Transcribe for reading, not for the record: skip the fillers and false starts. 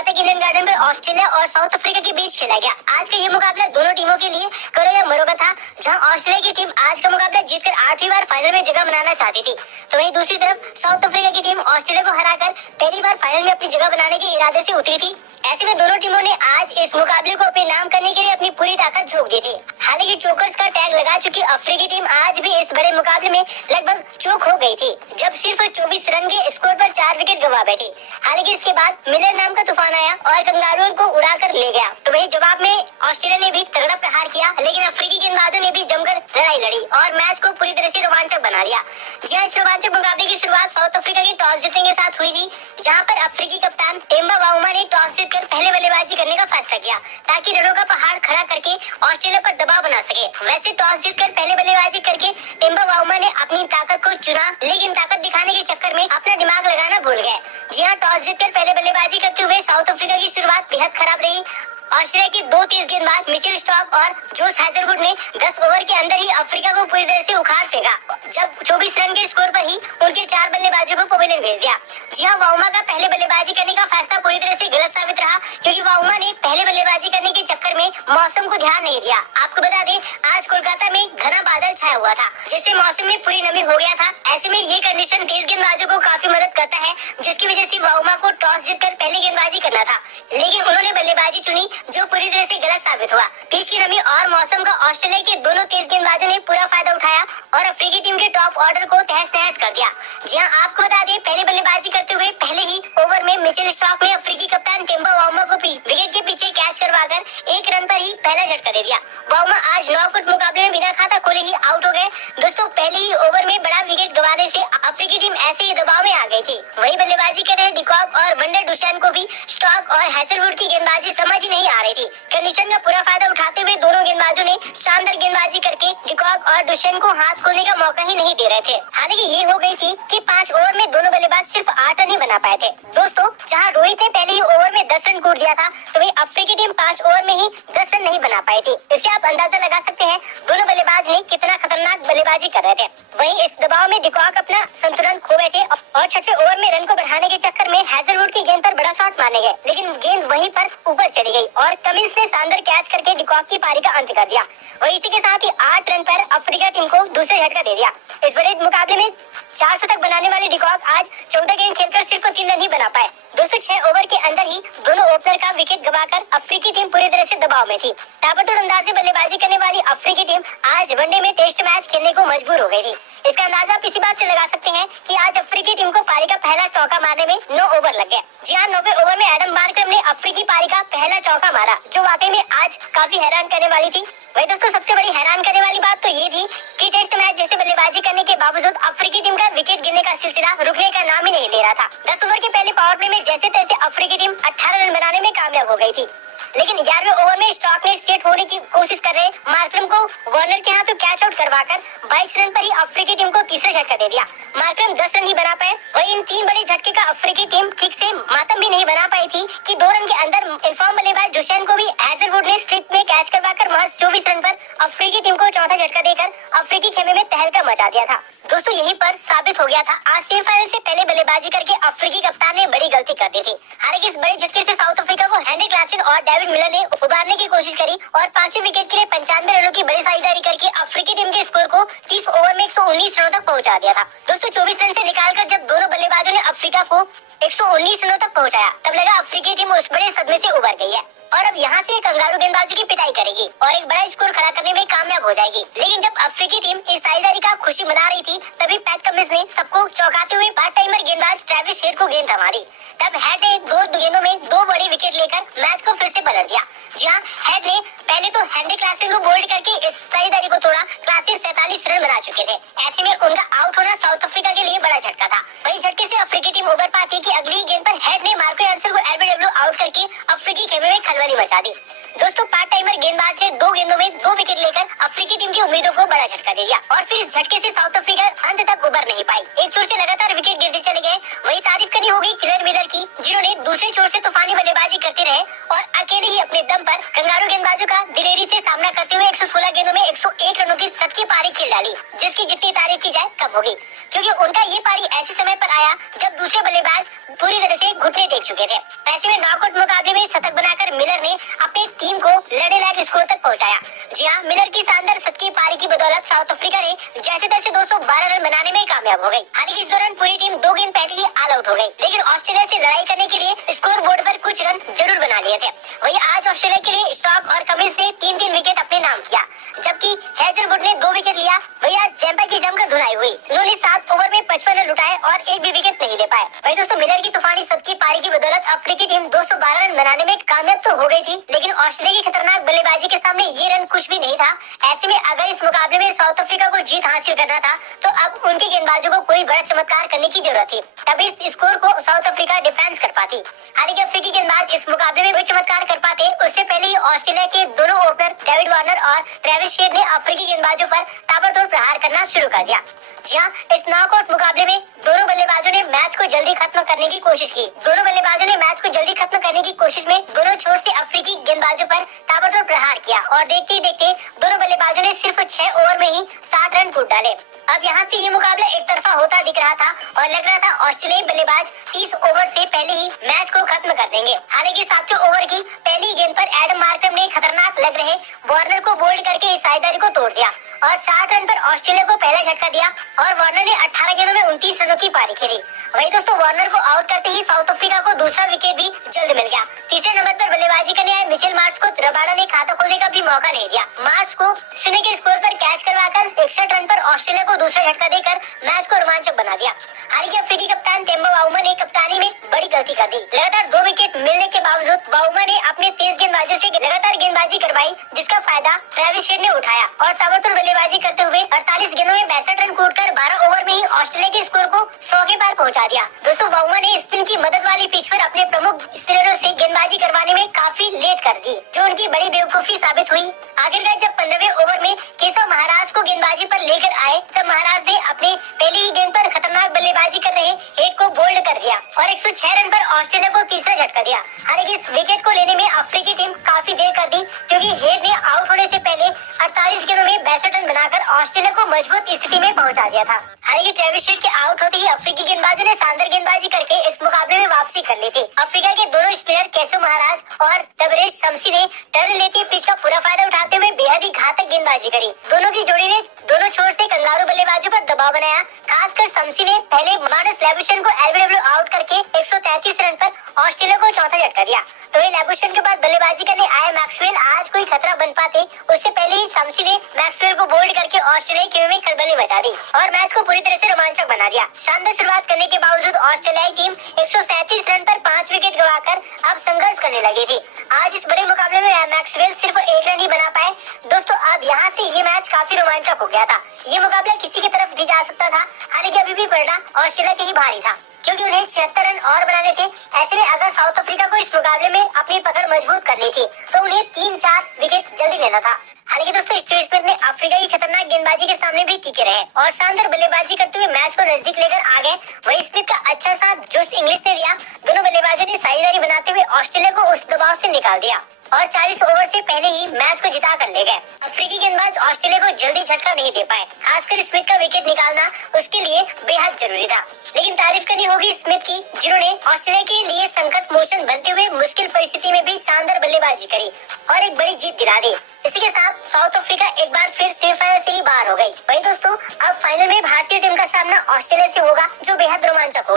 कोलकाता के Eden garden में Australia और साउथ अफ्रीका के बीच खेला गया। आज का ये मुकाबला दोनों टीमों के लिए करो या मरो का था, जहां ऑस्ट्रेलिया की टीम आज का मुकाबला जीतकर 8वीं बार फाइनल में जगह बनाना चाहती थी, तो वहीं दूसरी तरफ साउथ अफ्रीका की टीम ऑस्ट्रेलिया को हराकर पहली बार फाइनल में अपनी जगह बनाने के इरादे से उतरी थी। ऐसे में दोनों टीमों ने आज इस मुकाबले को अपने नाम करने के लिए अपनी पूरी ताकत झोंक दी थी। हालांकि चोकर्स का टैग लगा चुकी अफ्रीकी टीम आज भी इस बड़े मुकाबले में लगभग चूक हो गई थी, जब सिर्फ 24 रन के स्कोर पर 4 विकेट गंवा बैठी। हालांकि इसके बाद मिलर नाम का तूफान आया और कंगारुओं को उड़ाकर ले गया, तो वही जवाब में ऑस्ट्रेलिया ने भी तगड़ा प्रहार किया, लेकिन अफ्रीकी गेंदबाजों ने भी जमकर लड़ाई लड़ी और मैच को पूरी तरह से रोमांचक बना दिया। जी हां, इस रोमांचक मुकाबले की शुरुआत साउथ अफ्रीका के टॉस जीतने के साथ हुई थी, जहां पर अफ्रीकी कप्तान टेम्बा बाउमा ने टॉस जीतकर पहले बल्लेबाजी करने का फैसला किया, ताकि रनों का पहाड़ खड़ा करके ऑस्ट्रेलिया पर दबाव बना सके। वैसे टॉस जीतकर पहले बल्लेबाजी करके टेम्बा बाउमा ने अपनी ताकत को चुना, लेकिन ताकत दिखाने के चक्कर में अपना दिमाग लगाना भूल गए। जी हां, टॉस जीतकर पहले बल्लेबाजी करते हुए साउथ अफ्रीका की शुरुआत बेहद खराब रही। ऑस्ट्रेलिया के दो तेज गेंदबाज मिचेल स्टार्क और जोश हैजलवुड ने 10 ओवर के अंदर ही अफ्रीका को पूरी तरह से उखाड़ फेंका, जब 24 रन के स्कोर पर ही उनके 4 बल्लेबाजों को पवेलियन भेज दिया। जी हां, वाउमा का पहले बल्लेबाजी करने का फैसला पूरी तरह से गलत साबित रहा, क्योंकि वाउमा ने पहले बल्लेबाजी करने के चक्कर में मौसम को ध्यान नहीं दिया। आपको बता दें, आज कोलकाता में घना बादल छाया हुआ था, जिससे मौसम में पूरी नमी हो गया था। ऐसे में ये कंडीशन तेज गेंदबाजों को काफी मदद करता है, जिसकी वजह से वाउमा को टॉस जीतकर पहले गेंदबाजी करना था, लेकिन उन्होंने बल्लेबाजी चुनी, जो पूरी तरह से गलत साबित हुआ। पिच की नमी और मौसम का ऑस्ट्रेलिया के दोनों तेज गेंदबाजों ने पूरा फायदा उठाया और अफ्रीकी टीम के टॉप ऑर्डर को तहस नहस कर दिया। जी हां, आपको बता दें, पहले बल्लेबाजी करते हुए पहले ही ओवर में मिचेल स्टार्क ने अफ्रीकी कप्तान टेम्बा बाउमा को विकेट के पीछे कैच करवाकर 1 रन पर ही पहला झटका दे दिया। बाउमा आज 9 फुट मुकाबले में बिना खाता खोले ही आउट हो गए। दोस्तों, पहले ही ओवर में बड़ा विकेट गंवाने से अफ्रीकी टीम ऐसे ही दबाव में आ गई थी। वही बल्लेबाजी कर रहे डिकॉक और वनडे डुशैन को भी स्टार्क और हैजलवुड की गेंदबाजी समझ ही नहीं आ रही थी। कंडीशन का पूरा फायदा उठाते हुए दोनों गेंदबाजों ने शानदार गेंदबाजी करके डिकॉक और डुशैन को हाथ खोलने का मौका ही नहीं दे रहे थे। हालांकि ये हो गई थी कि 5 ओवर में दोनों बल्लेबाज सिर्फ 8 रन ही बना पाए थे। दोस्तों, जहां रोहित ने पहले ही ओवर में 10 रन कूट दिया था, तो वही अफ्रीकी टीम 5 ओवर में ही 10 रन नहीं बना पाई थी। इससे आप अंदाजा लगा सकते हैं दोनों बल्लेबाज ने कितना खतरनाक बल्लेबाजी कर रहे थे। वहीं इस दबाव में डिकॉक अपना संतुलन खो बैठे और 6वें ओवर में रन को बढ़ाने के चक्कर में हैजलवुड की गेंद पर बड़ा शॉट मारने गए, लेकिन गेंद वहीं पर ऊपर चली गई और कमिंस ने शानदार कैच करके डिकॉक की पारी का अंत कर दिया। वहीं इसी के साथ ही 8 रन पर अफ्रीका टीम को दूसरा झटका दे दिया। इस बड़े मुकाबले में 4 शतक बनाने वाले डिकॉक आज 14 गेंद खेलकर सिर्फ 3 रन ही बना पाए। 206 ओवर के अंदर ही दोनों ओपनर का विकेट गंवाकर अफ्रीकी टीम पूरी तरह से दबाव में थी। ताबड़तोड़ अंदाज से बल्लेबाजी करने वाली अफ्रीकी टीम आज वनडे में टेस्ट मैच खेलने को मजबूर हो गई थी। इसका अंदाजा आप इसी बात से लगा सकते हैं कि आज अफ्रीकी टीम को पारी का पहला चौका मारने में 9 ओवर लग गए। जी हां, 9वें ओवर में एडम मार्करम ने अफ्रीकी पारी का पहला चौका मारा, जो वाकई में आज काफी हैरान करने वाली थी। वही दोस्तों, सबसे बड़ी हैरान करने वाली बात तो ये थी कि टेस्ट मैच जैसे बल्लेबाजी करने के बावजूद अफ्रीकी टीम का विकेट गिरने का सिलसिला रुकने का नाम ही नहीं ले रहा था। 10 ओवर के पहले पावर प्ले में जैसे तैसे अफ्रीकी टीम 18 रन बनाने में कामयाब हो गई थी, लेकिन 11वें ओवर में स्टार्क ने सेट होने की कोशिश कर रहे मार्करम को वार्नर के हाथों कैच आउट करवाकर 22 रन पर ही अफ्रीकी टीम को तीसरा झटका दे दिया। मार्करम 10 रन ही बना पाए। वही इन 3 बड़े झटके का अफ्रीकी टीम ठीक से मातम भी नहीं बना पाई थी कि 2 रन के अंदर इनफॉर्म बल्लेबाज डुशैन को भी हैजलवुड ने स्लिप में कैच करवाकर महज 24 रन पर अफ्रीकी टीम को चौथा झटका देकर अफ्रीकी खेमे में तहलका मचा दिया था। दोस्तों, यहीं पर साबित हो गया था आज सेमीफाइनल से पहले बल्लेबाजी करके अफ्रीकी कप्तान ने बड़ी गलती कर दी थी। हालांकि इस बड़े झटके से साउथ अफ्रीका को हेनरी क्लासन और डेविड मिलर ने उबारने की कोशिश करी और 5वें विकेट के लिए 95 रनों की बड़ी साझेदारी करके अफ्रीकी टीम के स्कोर को 30 ओवर में 119 रनों तक पहुंचा दिया था। दोस्तों, 24 रन से निकालकर जब दोनों बल्लेबाजों ने अफ्रीका को 119 रनों तक पहुंचाया, तब लगा अफ्रीकी टीम उस बड़े सदमे से उबर गई है और अब यहाँ से कंगारू गेंदबाजों की पिटाई करेगी और एक बड़ा स्कोर खड़ा करने में कामयाब हो जाएगी। लेकिन जब अफ्रीकी टीम इस साझेदारी का खुशी मना रही थी, तभी पैट कमिंस ने सबको चौंकाते हुए पार्ट टाइमर गेंदबाज ट्रेविस हेड को गेंद थमा दी। तब हेड ने 2 गेंदों में 2 बड़ी विकेट लेकर मैच को फिर से पलट दिया। जी हां, हेड ने पहले तो हेनरी क्लासन को बोल्ड करके इस साझेदारी को तोड़ा। क्लासन 47 रन बना चुके थे। ऐसे में उनका आउट होना साउथ अफ्रीका के लिए बड़ा झटका था। वही झटके से अफ्रीकी टीम उबर पाती कि अगली गेंद पर हेड ने मार्को यानसन को एलबीडब्ल्यू आउट करके अफ्रीकी खेमे में खलबली मचा दी। दोस्तों, पार्ट टाइमर गेंदबाज ने 2 गेंदों में 2 विकेट लेकर अफ्रीकी टीम की उम्मीदों को बड़ा झटका दे दिया और फिर इस झटके से साउथ अफ्रीका अंत तक उबर नहीं पाई। एक छोर से लगातार विकेट गिरते चले गए। वही तारीफ करनी होगी किलर मिलर की, जिन्होंने दूसरे छोर से तूफानी बल्लेबाजी करते रहे और और अकेले ही अपने दम पर कंगारू गेंदबाजों का दिलेरी से सामना करते हुए 116 गेंदों में 101 रनों की सच्ची पारी खेल डाली, जिसकी जितनी तारीफ की जाए कम होगी, क्योंकि उनका ये पारी ऐसे समय पर आया जब दूसरे बल्लेबाज पूरी तरह से घुटने टेक चुके थे। ऐसे में नॉकआउट मुकाबले में शतक बनाकर मिलर ने अपनी टीम को लड़ने लायक स्कोर तक पहुंचाया। जी हाँ, मिलर की शानदार सच्ची पारी की बदौलत साउथ अफ्रीका ने जैसे तैसे 212 रन बनाने में कामयाब हो गई। हालांकि इस दौरान पूरी टीम 2 गेंद पहले ही ऑल आउट हो गई, लेकिन ऑस्ट्रेलिया से लड़ाई करने के लिए स्कोर बोर्ड पर कुछ रन जरूर बना लिए थे। वही आज ऑस्ट्रेलिया के लिए स्टॉक और कमिंस ने 3-3 विकेट अपने नाम किया, जबकि हेजलवुड ने 2 विकेट लिया। वही आज जैम्पा की जमकर धुलाई हुई, उन्होंने 7 ओवर में 55 रन लुटाए और एक भी विकेट नहीं ले पाए। वही दोस्तों, मिलर की तूफानी सबकी पारी की बदौलत अफ्रीकी टीम 212 रन बनाने में कामयाब तो हो गई थी, लेकिन ऑस्ट्रेलिया की खतरनाक बल्लेबाजी के सामने ये रन कुछ भी नहीं था। ऐसे में अगर इस मुकाबले में साउथ अफ्रीका को जीत हासिल करना था तो अब उनके गेंदबाजों को कोई बड़ा चमत्कार करने की जरूरत थी, तभी इस स्कोर को साउथ अफ्रीका डिफेंस कर पाती। हालांकि अफ्रीकी गेंदबाज इस मुकाबले में कोई चमत्कार कर पाते उससे पहले ही ऑस्ट्रेलिया के दोनों ओपनर डेविड वार्नर और ट्रेविस हेड ने अफ्रीकी गेंदबाजों पर ताबड़तोड़ प्रहार करना शुरू कर दिया। जी हाँ, इस नॉकआउट मुकाबले में दोनों बल्लेबाजों ने मैच को जल्दी खत्म करने की कोशिश की। दोनों बल्लेबाजों ने मैच को जल्दी खत्म करने की कोशिश में दोनों छोर से अफ्रीकी गेंदबाजों पर ताबड़तोड़ प्रहार किया और देखते ही देखते दोनों बल्लेबाजों ने सिर्फ 6 ओवर में ही 60 रन कूट डाले। अब यहाँ से ये मुकाबला एक तरफा होता दिख रहा था और लग रहा था ऑस्ट्रेलियाई बल्लेबाज 30 ओवर से पहले ही मैच को खत्म कर देंगे। हालांकि 7वें ओवर की पहली गेंद पर एडम मार्करम ने खतरनाक लग रहे वार्नर को बोल्ड करके इस साझेदारी को तोड़ दिया और 60 रन पर ऑस्ट्रेलिया को पहला झटका दिया और वार्नर ने 18 गेंदों में 29 रनों की पारी खेली। वही दोस्तों, वार्नर को आउट करते ही साउथ अफ्रीका को दूसरा विकेट भी जल्द मिल गया। तीसरे नंबर पर बल्लेबाजी करने आए मिचेल मार्श को रबाडा ने खाता खोलने का भी मौका नहीं दिया। मार्श को 0 के स्कोर पर कैच करवाकर 61 रन पर ऑस्ट्रेलिया को दूसरा झटका देकर मैच को रोमांचक बना दिया। हालांकि अफ्रीकी कप्तान टेम्बा बाउमा ने कप्तानी में बड़ी गलती कर दी। लगातार 2 विकेट मिलने के बावजूद बाउमा ने अपने तेज गेंदबाजों से लगातार गेंदबाजी करवाई, जिसका फायदा ट्रेविस हेड ने उठाया और ताबड़तोड़ बल्लेबाजी करते हुए 48 गेंदों में 62 रन कूटकर 12 ओवर में ही ऑस्ट्रेलिया के स्कोर को 100 के पार पहुंचा दिया। दोस्तों, बाउमा ने स्पिन की मदद वाली पिच पर अपने प्रमुख स्पिनरों से गेंदबाजी करवाने में काफी लेट कर दी, जो उनकी बड़ी बेवकूफी साबित हुई। आखिरकार जब 15वें ओवर में केशव महाराज को गेंदबाजी पर लेकर आए तब महाराज ने अपने पहली ही गेंद पर खतरनाक बल्लेबाजी कर रहे हेड को बोल्ड कर दिया और 106 रन पर ऑस्ट्रेलिया को तीसरा झटका दिया। हालांकि इस विकेट को लेने में अफ्रीकी टीम काफी देर कर दी, क्योंकि हेड ने आउट होने से पहले 48 गेंदों में 62 रन बनाकर ऑस्ट्रेलिया को मजबूत स्थिति में पहुंचा दिया था। हालांकि ट्रेविस हेड के आउट होते ही अफ्रीकी गेंदबाजों ने शानदार गेंदबाजी करके इस मुकाबले में वापसी कर ली थी। अफ्रीका के दोनों स्पिनर केशव महाराज और तबरेज शमसी ने टर्न लेती पिच का पूरा फायदा उठाते हुए बेहद ही घातक गेंदबाजी करी। दोनों की जोड़ी ने दोनों छोर से कंगारू बल्लेबाजों पर दबाव बनाया। खासकर शमसी ने पहले मार्नस लैबुशेन को एलबीडब्ल्यू आउट करके 133 रन पर ऑस्ट्रेलिया को चौथा झटका दिया। तो ये लैबुशेन के बाद बल्लेबाजी करने आए मैक्सवेल आज कोई खतरा बन पाते उससे पहले ही शमसी ने मैक्सवेल को बोल्ड करके ऑस्ट्रेलिया की में खलबली मचा दी और मैच को पूरी तरह से रोमांचक बना दिया। शानदार शुरुआत करने के बावजूद ऑस्ट्रेलियाई टीम 137 रन पर 5 विकेट गंवाकर अब संघर्ष करने लगी थी। आज इस बड़े मुकाबले में मैक्सवेल सिर्फ 1 रन ही बना पाए। दोस्तों, अब यहाँ से ये मैच काफी रोमांचक हो गया था। ये मुकाबला किसी की तरफ भी जा सकता था। हालांकि अभी भी पलटा ऑस्ट्रेलिया के ही भारी था, क्योंकि उन्हें 76 रन और बनाने थे। ऐसे में अगर साउथ अफ्रीका को इस मुकाबले में अपनी पकड़ मजबूत करनी थी तो उन्हें 3-4 विकेट जल्दी लेना था। हालांकि दोस्तों, स्टीव स्मिथ ने अफ्रीका की खतरनाक गेंदबाजी के सामने भी टिके रहे और शानदार बल्लेबाजी करते हुए मैच को नजदीक लेकर आ गए। वही स्मिथ का अच्छा साथ जोश इंग्लिश ने दिया। दोनों बल्लेबाजों ने साझेदारी बनाते हुए ऑस्ट्रेलिया को उस दबाव से निकाल दिया और 40 ओवर से पहले ही मैच को जिता कर ले गए। अफ्रीकी गेंदबाज ऑस्ट्रेलिया को जल्दी झटका नहीं दे पाए। खासकर स्मिथ का विकेट निकालना उसके लिए बेहद जरूरी था। लेकिन तारीफ करनी होगी स्मिथ की, जिन्होंने ऑस्ट्रेलिया के लिए संकट मोचन बनते हुए मुश्किल परिस्थिति में भी शानदार बल्लेबाजी करी और एक बड़ी जीत दिला दी। इसी के साथ साउथ अफ्रीका एक बार फिर सेमीफाइनल से ही बाहर हो गई। वही दोस्तों, अब फाइनल में भारतीय टीम का सामना ऑस्ट्रेलिया से होगा, जो बेहद रोमांचक होगा।